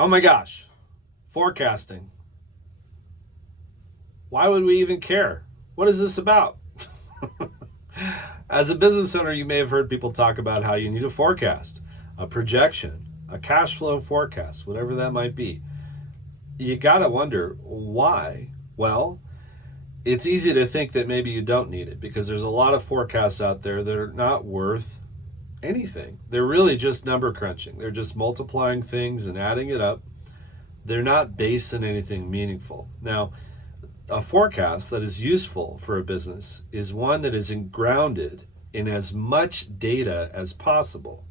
Oh my gosh, forecasting. Why would we even care? What is this about? As a business owner, you may have heard people talk about how you need a forecast, a projection, a cash flow forecast, whatever that might be. You gotta wonder why. Well, it's easy to think that maybe you don't need it because there's a lot of forecasts out there that are not worth anything. They're really just number crunching. They're just multiplying things and adding it up. They're not based in anything meaningful. Now, a forecast that is useful for a business is one that is grounded in as much data as possible.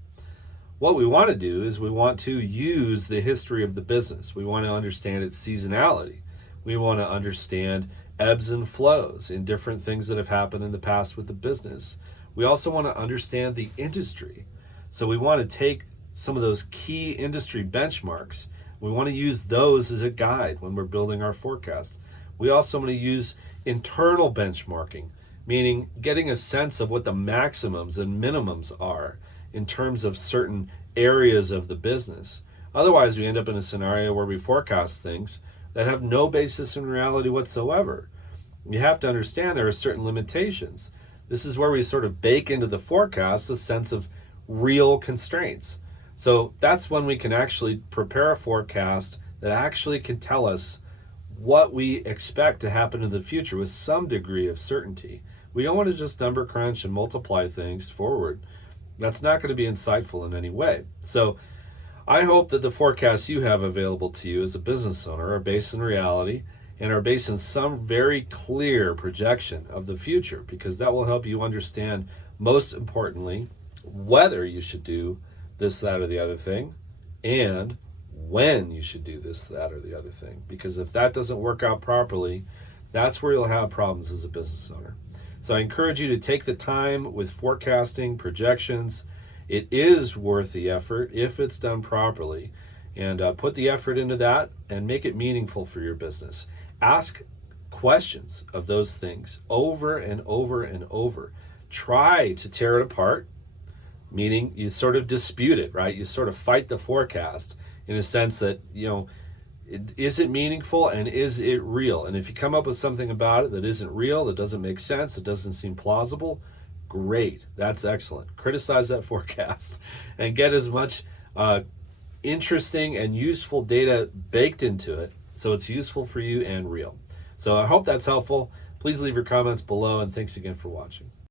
What we want to do is we want to use the history of the business. We want to understand its seasonality. We want to understand ebbs and flows in different things that have happened in the past with the business. We also want to understand the industry. So we want to take some of those key industry benchmarks. We want to use those as a guide when we're building our forecast. We also want to use internal benchmarking, meaning getting a sense of what the maximums and minimums are in terms of certain areas of the business. Otherwise, we end up in a scenario where we forecast things that have no basis in reality whatsoever. You have to understand there are certain limitations. This is where we sort of bake into the forecast a sense of real constraints. So that's when we can actually prepare a forecast that actually can tell us what we expect to happen in the future with some degree of certainty. We don't want to just number crunch and multiply things forward. That's not going to be insightful in any way. So I hope that the forecasts you have available to you as a business owner are based in reality and are based in some very clear projection of the future, because that will help you understand, most importantly, whether you should do this, that, or the other thing, and when you should do this, that, or the other thing. Because if that doesn't work out properly, that's where you'll have problems as a business owner. So I encourage you to take the time with forecasting, projections. It is worth the effort if it's done properly. And put the effort into that and make it meaningful for your business. Ask questions of those things over and over and over. Try to tear it apart, meaning you sort of dispute it, right? You sort of fight the forecast in a sense that, is it meaningful and is it real? And if you come up with something about it that isn't real, that doesn't make sense, that doesn't seem plausible, great. That's excellent. Criticize that forecast and get as much interesting and useful data baked into it so it's useful for you and real. So I hope that's helpful. Please leave your comments below, and thanks again for watching.